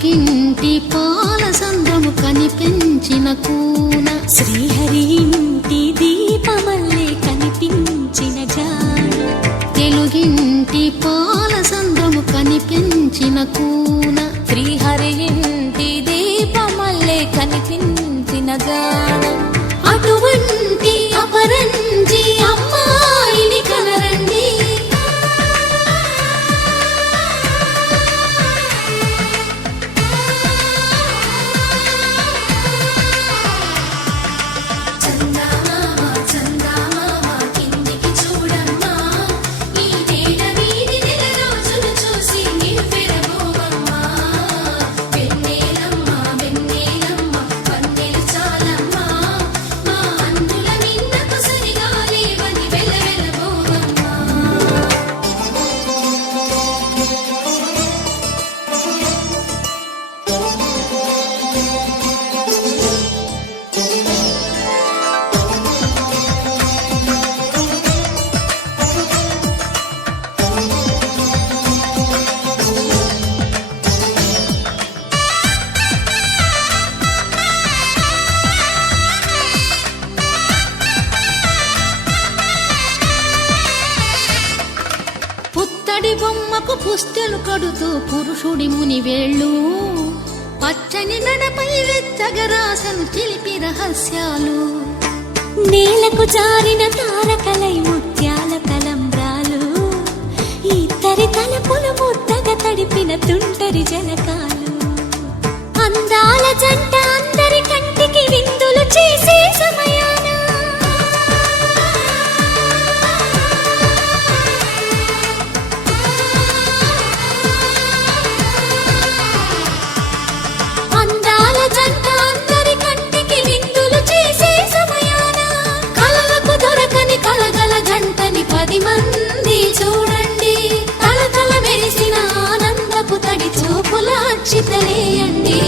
తెలుగింటి పాల సంద్రము కనిపించిన కూన, శ్రీహరి ఇంటి దీపమల్లే కనిపించిన జాడ, తెలుగింటి పాల సంద్రము కనిపించిన కూన, శ్రీహరి ఇంటి దీపమల్లే కనిపించిన జాడ. అటువంటి అపరంజి అమ్మాయిని కనరండి. పుత్తడి బొమ్మకు పుస్తెలు కడుతూ పురుషుడి ముని వేళ్ళు, పచ్చని నడపై వెచ్చగరాసలు చిలిపి రహస్యాలు, నేలకు జారిన తారకలై ముత్యాల తలంబ్రాలు, ఇద్దరి తలపులు ముద్దగా తడిపిన తుంటరి జలకాలు, అందాల జంట అందరి కంటికి విందులు చేసే సమయాన అందాల జంట అందరి కంటికి విందులు చేసే సమయాన, కలలకు దొరకని కలగల జంటని 10 మంది చూడండి, తలతల మెరిసిన ఆనందపు తడి చూపుల అక్షితలేయండి.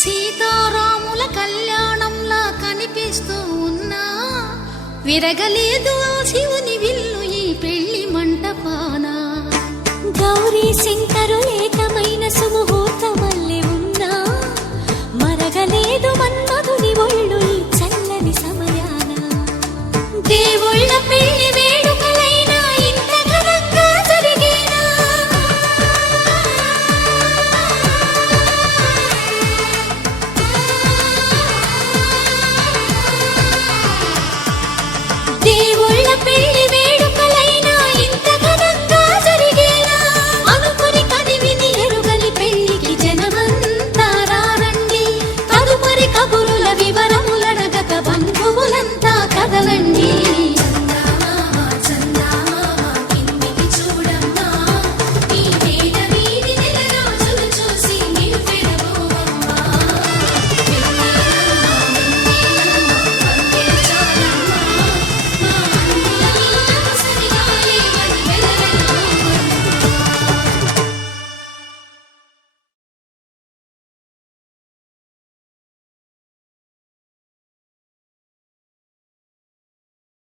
సీతారాముల కళ్యాణంలా కనిపిస్తూ ఉన్నా, విరగలేదు ఆ శివుని విల్లు ఈ పెళ్లి మంటపాన. గౌరీ సింగ్